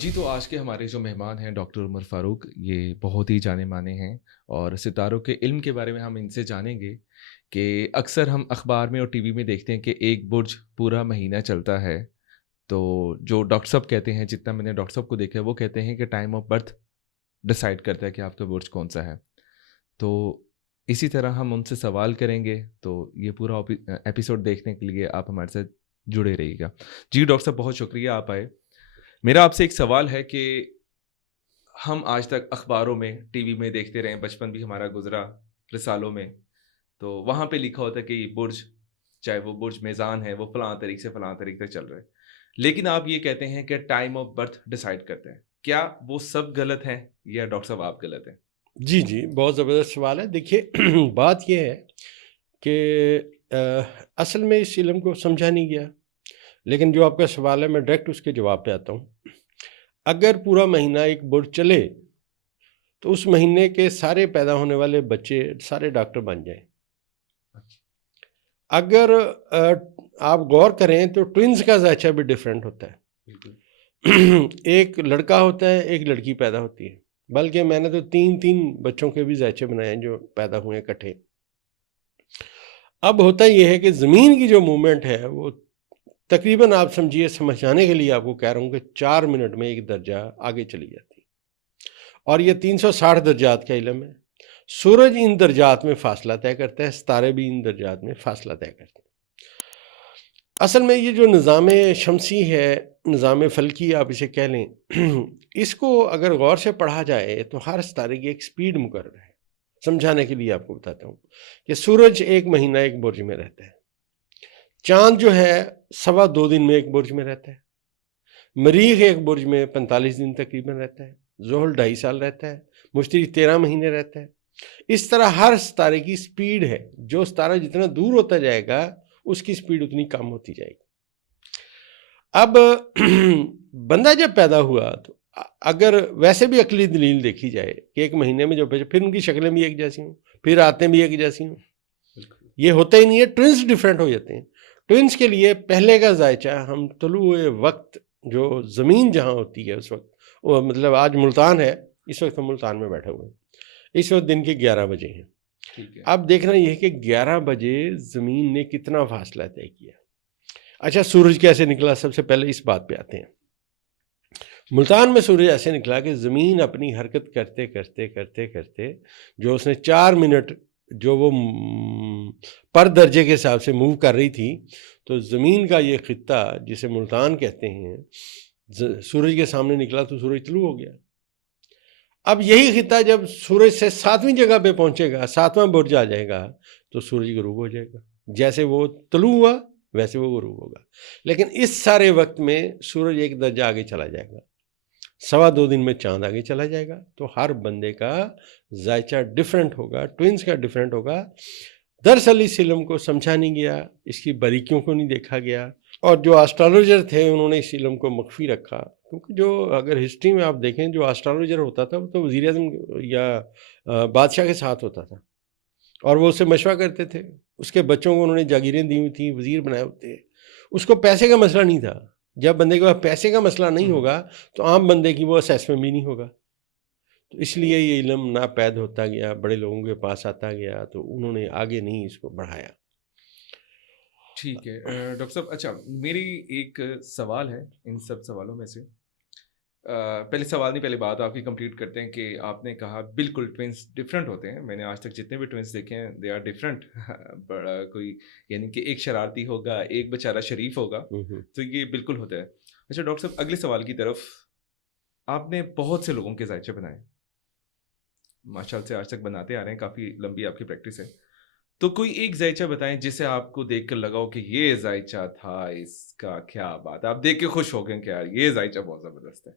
جی تو آج کے ہمارے جو مہمان ہیں ڈاکٹر عمر فاروق، یہ بہت ہی جانے مانے ہیں اور ستاروں کے علم کے بارے میں ہم ان سے جانیں گے کہ اکثر ہم اخبار میں اور ٹی وی میں دیکھتے ہیں کہ ایک برج پورا مہینہ چلتا ہے، تو جو ڈاکٹر صاحب کہتے ہیں، جتنا میں نے ڈاکٹر صاحب کو دیکھا ہے وہ کہتے ہیں کہ ٹائم آف برتھ ڈیسائیڈ کرتا ہے کہ آپ کا برج کون سا ہے۔ تو اسی طرح ہم ان سے سوال کریں گے، تو یہ پورا ایپیسوڈ دیکھنے کے لیے آپ ہمارے ساتھ جڑے رہیے گا۔ جی ڈاکٹر صاحب، بہت شکریہ آپ آئے۔ میرا آپ سے ایک سوال ہے کہ ہم آج تک اخباروں میں ٹی وی میں دیکھتے رہے ہیں، بچپن بھی ہمارا گزرا رسالوں میں، تو وہاں پہ لکھا ہوتا ہے کہ یہ برج، چاہے وہ برج میزان ہے، وہ فلاں طریق سے فلاں طریق تک چل رہا ہے، لیکن آپ یہ کہتے ہیں کہ ٹائم آف برتھ ڈیسائیڈ کرتے ہیں۔ کیا وہ سب غلط ہیں یا ڈاکٹر صاحب آپ غلط ہیں؟ جی جی، بہت زبردست سوال ہے۔ دیکھیے بات یہ ہے کہ اصل میں اس علم کو سمجھا نہیں گیا، لیکن جو آپ کا سوال ہے میں ڈائریکٹ اس کے جواب پہ آتا ہوں۔ اگر پورا مہینہ ایک برج چلے تو اس مہینے کے سارے پیدا ہونے والے بچے سارے ڈاکٹر بن جائیں۔ اگر آپ غور کریں تو ٹوئنز کا ذائچہ بھی ڈیفرنٹ ہوتا ہے۔ ایک لڑکا ہوتا ہے، ایک لڑکی پیدا ہوتی ہے، بلکہ میں نے تو تین بچوں کے بھی ذائچے بنائے ہیں جو پیدا ہوئے اکٹھے۔ اب ہوتا یہ ہے کہ زمین کی جو موومنٹ ہے وہ تقریباً آپ سمجھیے، سمجھانے کے لیے آپ کو کہہ رہا ہوں کہ 4 منٹ میں ایک درجہ آگے چلی جاتی ہے، اور یہ 360 درجات کا علم ہے۔ سورج ان درجات میں فاصلہ طے کرتا ہے، ستارے بھی ان درجات میں فاصلہ طے کرتے ہیں۔ اصل میں یہ جو نظام شمسی ہے، نظام فلکی آپ اسے کہہ لیں، اس کو اگر غور سے پڑھا جائے تو ہر ستارے کی ایک سپیڈ مقرر ہے۔ سمجھانے کے لیے آپ کو بتاتا ہوں کہ سورج ایک مہینہ ایک برج میں رہتا ہے، چاند جو ہے 2.25 دن میں ایک برج میں رہتا ہے، مریخ ایک برج میں 45 دن تقریباً رہتا ہے، زحل 2.5 سال رہتا ہے، مشتری 13 مہینے رہتا ہے۔ اس طرح ہر ستارے کی سپیڈ ہے، جو ستارہ جتنا دور ہوتا جائے گا اس کی سپیڈ اتنی کم ہوتی جائے گی۔ اب بندہ جب پیدا ہوا تو اگر ویسے بھی عقلی دلیل دیکھی جائے کہ ایک مہینے میں جو بچے، پھر ان کی شکلیں بھی ایک جیسی ہوں، پھر آتے بھی ایک جیسی ہوں، یہ ہوتا ہی نہیں ہے۔ ٹوئنس ڈیفرنٹ ہو جاتے ہیں۔ ٹوئنس کے لیے پہلے کا ذائچہ ہم طلوع وقت، جو زمین جہاں ہوتی ہے اس وقت، وہ مطلب آج ملتان ہے، اس وقت ہم ملتان میں بیٹھے ہوئے ہیں، اس وقت دن کے 11 بجے ہیں۔ اب دیکھنا یہ ہے کہ 11 بجے زمین نے کتنا فاصلہ طے کیا۔ اچھا، سورج کیسے نکلا؟ سب سے پہلے اس بات پہ آتے ہیں۔ ملتان میں سورج ایسے نکلا کہ زمین اپنی حرکت کرتے کرتے کرتے کرتے جو اس نے 4 منٹ جو وہ پر درجے کے حساب سے موو کر رہی تھی، تو زمین کا یہ خطہ جسے ملتان کہتے ہیں، سورج کے سامنے نکلا تو سورج طلوع ہو گیا۔ اب یہی خطہ جب سورج سے 7ویں جگہ پہ پہنچے گا، 7واں برج آ جائے گا، تو سورج غروب ہو جائے گا۔ جیسے وہ طلوع ہوا ویسے وہ غروب ہوگا، لیکن اس سارے وقت میں سورج ایک درجہ آگے چلا جائے گا، 2.25 دن میں چاند آگے چلا جائے گا۔ تو ہر بندے کا ذائچہ ڈیفرنٹ ہوگا، ٹوئنس کا ڈیفرنٹ ہوگا۔ دراصل اس علم کو سمجھا نہیں گیا، اس کی باریکیوں کو نہیں دیکھا گیا، اور جو آسٹرالوجر تھے انہوں نے اس علم کو مخفی رکھا، کیونکہ جو اگر ہسٹری میں آپ دیکھیں، جو آسٹرالوجر ہوتا تھا وہ تو وزیر اعظم یا بادشاہ کے ساتھ ہوتا تھا، اور وہ اس سے مشورہ کرتے تھے۔ اس کے بچوں کو انہوں نے جاگیریں دی ہوئی تھیں، وزیر بنائے ہوتے، اس کو پیسے کا مسئلہ نہیں تھا۔ جب بندے کے پاس پیسے کا مسئلہ نہیں ہوگا تو عام بندے کی وہ اسیسمنٹ بھی نہیں ہوگا۔ تو اس لیے یہ علم ناپید ہوتا گیا، بڑے لوگوں کے پاس آتا گیا، تو انہوں نے آگے نہیں اس کو بڑھایا۔ ٹھیک ہے ڈاکٹر صاحب، اچھا میری ایک سوال ہے ان سب سوالوں میں سے، پہلے سوال نہیں، پہلے بات آپ کی کمپلیٹ کرتے ہیں کہ آپ نے کہا بالکل ٹوئنس ڈفرینٹ ہوتے ہیں۔ میں نے آج تک جتنے بھی ٹوئنس دیکھے ہیں دے آر ڈفرینٹ۔ بڑا کوئی یعنی کہ ایک شرارتی ہوگا، ایک بیچارہ شریف ہوگا، تو یہ بالکل ہوتا ہے۔ اچھا ڈاکٹر صاحب، اگلے سوال کی طرف، آپ نے بہت سے لوگوں کے ذائچے بنائے، ماشاء اللہ سے آج تک بناتے آ رہے ہیں، کافی لمبی آپ کی پریکٹس ہے، تو کوئی ایک ذائچہ بتائیں جسے آپ کو دیکھ کر لگا ہو کہ یہ ذائچہ تھا، اس کا کیا بات ہے، آپ دیکھ کے خوش ہو گئے کہ یار یہ ذائچہ بہت زبردست ہے۔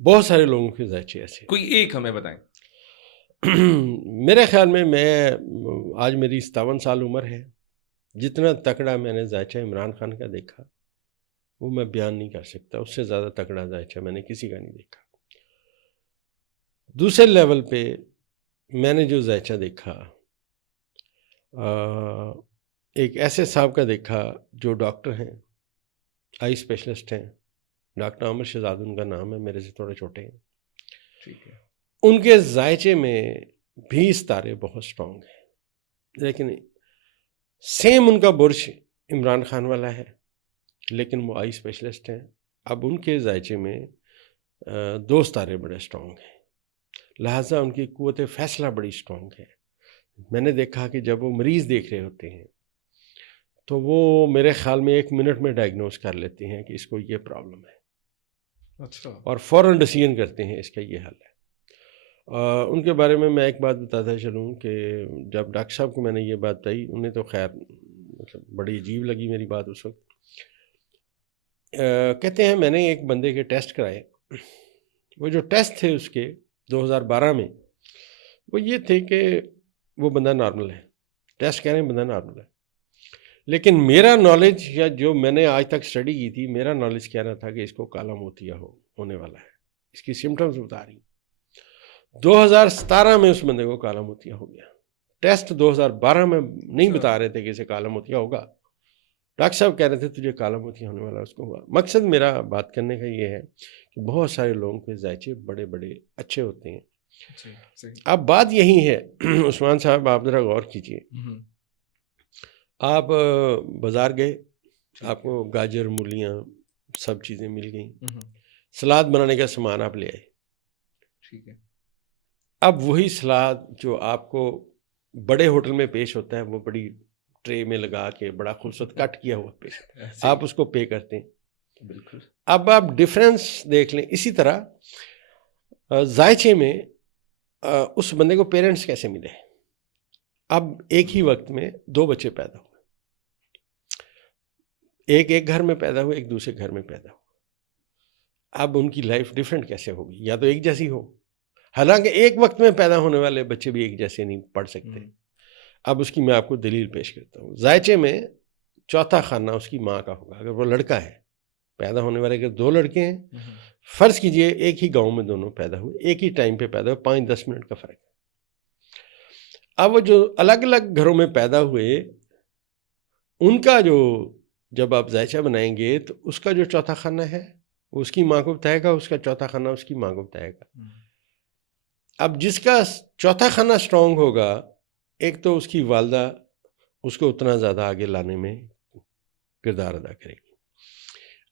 بہت سارے لوگوں کے ذائچے ایسے، کوئی ایک ہمیں بتائیں۔ میرے خیال میں آج میری 57 سال عمر ہے، جتنا تکڑا میں نے ذائچہ عمران خان کا دیکھا وہ میں بیان نہیں کر سکتا، اس سے زیادہ تکڑا ذائچہ میں نے کسی کا نہیں دیکھا۔ دوسرے لیول پہ میں نے جو ذائچہ دیکھا، ایک ایسے صاحب کا دیکھا جو ڈاکٹر ہیں، آئی اسپیشلسٹ ہیں، ڈاکٹر عامر شہزاد ان کا نام ہے، میرے سے تھوڑے چھوٹے ہیں. ٹھیک ہے. ان کے ذائچے میں بھی ستارے بہت سٹرونگ ہیں، لیکن سیم ان کا برش عمران خان والا ہے، لیکن وہ آئی اسپیشلسٹ ہیں. اب ان کے ذائچے میں 2 ستارے بڑے سٹرونگ ہیں، لہٰذا ان کی قوت فیصلہ بڑی سٹرونگ ہے. میں نے دیکھا کہ جب وہ مریض دیکھ رہے ہوتے ہیں تو وہ میرے خیال میں 1 منٹ میں ڈائگنوز کر لیتے ہیں کہ اس کو یہ پرابلم ہے. اچھا. اور فوراً ڈیسیژن کرتے ہیں اس کا یہ حل ہے. ان کے بارے میں ایک بات بتاتا چلوں کہ جب ڈاکٹر صاحب کو میں نے یہ بات بتائی، انہیں تو خیر مطلب بڑی عجیب لگی میری بات اس وقت. کہتے ہیں میں نے ایک بندے کے ٹیسٹ کرائے، وہ جو ٹیسٹ تھے اس کے 2012 میں وہ یہ تھے کہ وہ بندہ نارمل ہے. ٹیسٹ کہہ رہے ہیں بندہ نارمل ہے، لیکن میرا نالج یا جو میں نے آج تک اسٹڈی کی تھی، میرا نالج کہہ رہا تھا کہ اس کو کالا موتیا ہونے والا ہے. اس کی سمٹمز بتا رہی. 2017 میں اس بندے کو کالا موتیا ہو گیا. ٹیسٹ 2012 میں نہیں بتا رہے تھے کہ اسے کالا موتیا ہوگا، ڈاکٹر صاحب کہہ رہے تھے تجھے کالا موتیا ہونے والا، اس کو ہوا. مقصد میرا بات کرنے کا یہ ہے کہ بہت سارے لوگوں کے ذائچے بڑے بڑے اچھے ہوتے ہیں. اب بات یہی ہے عثمان صاحب، آپ ذرا غور کیجئے. آپ بازار گئے، آپ کو گاجر، مولیاں سب چیزیں مل گئیں، سلاد بنانے کا سامان آپ لے آئے. ٹھیک ہے. اب وہی سلاد جو آپ کو بڑے ہوٹل میں پیش ہوتا ہے، وہ بڑی ٹرے میں لگا کے بڑا خوبصورت کٹ کیا ہوا پیش ہوتا ہے، آپ اس کو پے کرتے ہیں. بالکل. اب آپ ڈفرینس دیکھ لیں. اسی طرح ذائچے میں اس بندے کو پیرنٹس کیسے ملے. اب ایک ہی وقت میں 2 بچے پیدا ہوئے، ایک گھر میں پیدا ہوئے، ایک دوسرے گھر میں پیدا ہوئے. اب ان کی لائف ڈیفرنٹ کیسے ہوگی؟ یا تو ایک جیسی ہو، حالانکہ ایک وقت میں پیدا ہونے والے بچے بھی ایک جیسے نہیں پڑھ سکتے. اب اس کی میں آپ کو دلیل پیش کرتا ہوں. ذائچے میں چوتھا خانہ اس کی ماں کا ہوگا. اگر وہ لڑکا ہے، پیدا ہونے والے اگر 2 لڑکے ہیں، فرض کیجئے ایک ہی گاؤں میں دونوں پیدا ہوئے، ایک ہی ٹائم پہ پیدا ہوئے، 5-10 منٹ کا فرق ہے. اب وہ جو الگ الگ گھروں میں پیدا ہوئے، ان کا جو جب آپ ذائچہ بنائیں گے تو اس کا جو چوتھا خانہ ہے وہ اس کی ماں کو بتائے گا، اس کا چوتھا خانہ اس کی ماں کو بتائے گا. اب جس کا چوتھا خانہ سٹرونگ ہوگا، ایک تو اس کی والدہ اس کو اتنا زیادہ آگے لانے میں کردار ادا کرے گی.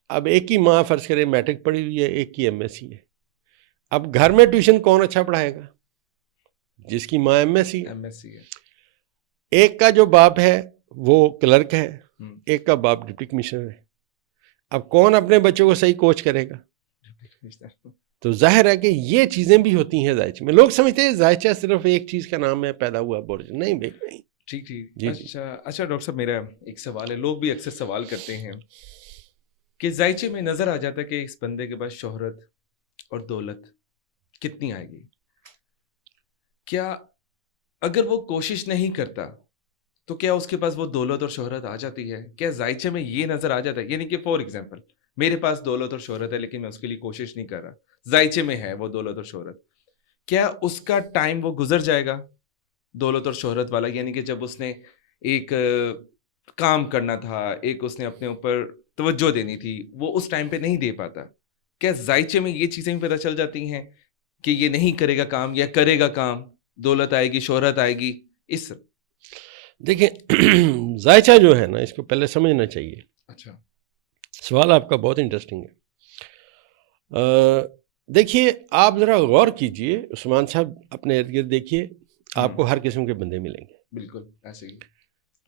اب ایک کی ماں فرض کرے میٹرک پڑھی ہوئی ہے، ایک کی ایم ایس سی ہے. اب گھر میں ٹیوشن کون اچھا پڑھائے گا؟ جس کی ماں ایم ایس سی ہے. ایک کا جو باپ ہے وہ کلرک ہے، ایک کا باپ ڈپٹی کمشنر ہے. اب کون اپنے بچوں کو صحیح کوچ کرے گا؟ تو ظاہر ہے کہ یہ چیزیں بھی ہوتی ہیں ذائچے میں. لوگ سمجھتے ہیں ذائچہ صرف ایک چیز کا نام ہے، پیدا ہوا برج. نہیں بھائی، نہیں. ٹھیک. اچھا ڈاکٹر صاحب، میرا ایک سوال ہے، لوگ بھی اکثر سوال کرتے ہیں کہ ذائچے میں نظر آ جاتا ہے کہ اس بندے کے پاس شہرت اور دولت کتنی آئے گی. کیا اگر وہ کوشش نہیں کرتا تو کیا اس کے پاس وہ دولت اور شہرت آ جاتی ہے؟ کیا ذائچے میں یہ نظر آ جاتا ہے؟ یعنی کہ فار ایگزامپل میرے پاس دولت اور شہرت ہے لیکن میں اس کے لیے کوشش نہیں کر رہا، ذائچے میں ہے وہ دولت اور شہرت، کیا اس کا ٹائم وہ گزر جائے گا دولت اور شہرت والا؟ یعنی کہ جب اس نے ایک کام کرنا تھا، ایک اس نے اپنے اوپر توجہ دینی تھی، وہ اس ٹائم پہ نہیں دے پاتا. کیا ذائچے میں یہ چیزیں بھی پتہ چل جاتی ہیں کہ یہ نہیں کرے گا کام یا کرے گا کام، دولت آئے گی، شہرت آئے گی؟ اس دیکھیں ذائچہ جو ہے نا، اس کو پہلے سمجھنا چاہیے. اچھا، سوال آپ کا بہت انٹرسٹنگ ہے. دیکھیے آپ ذرا غور کیجئے عثمان صاحب، اپنے ارد گرد دیکھیے، آپ کو ہر قسم کے بندے ملیں گے. بالکل ایسے ہی.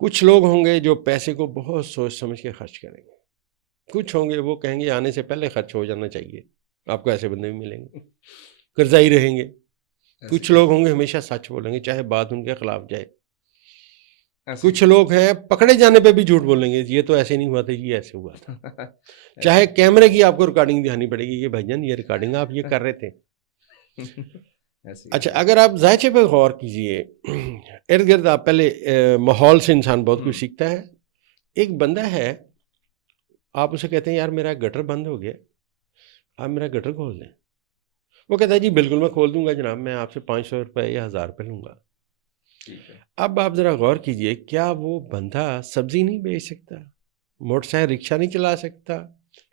کچھ لوگ ہوں گے جو پیسے کو بہت سوچ سمجھ کے خرچ کریں گے، کچھ ہوں گے وہ کہیں گے آنے سے پہلے خرچ ہو جانا چاہیے. آپ کو ایسے بندے بھی ملیں گے، قرضائی رہیں گے. کچھ لوگ ہوں گے ہمیشہ سچ بولیں گے چاہے بات ان کے خلاف جائے. کچھ لوگ ہیں پکڑے جانے پہ بھی جھوٹ بولیں گے، یہ تو ایسے نہیں ہوا تھا، یہ ایسے ہوا تھا. چاہے کیمرے کی آپ کو ریکارڈنگ دکھانی پڑے گی، یہ بھائی جان یہ ریکارڈنگ آپ یہ کر رہے تھے. اچھا، اگر آپ ذائچے پہ غور کیجئے، ارد گرد آپ پہلے ماحول سے انسان بہت کچھ سیکھتا ہے. ایک بندہ ہے، آپ اسے کہتے ہیں یار میرا گٹر بند ہو گیا، آپ میرا گٹر کھول دیں. وہ کہتا ہے جی بالکل میں کھول دوں گا جناب، میں آپ سے 500 روپے یا 1000 روپے لوں گا. اب آپ ذرا غور کیجئے، کیا وہ بندہ سبزی نہیں بیچ سکتا، موٹر سائیکل رکشہ نہیں چلا سکتا،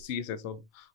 CSS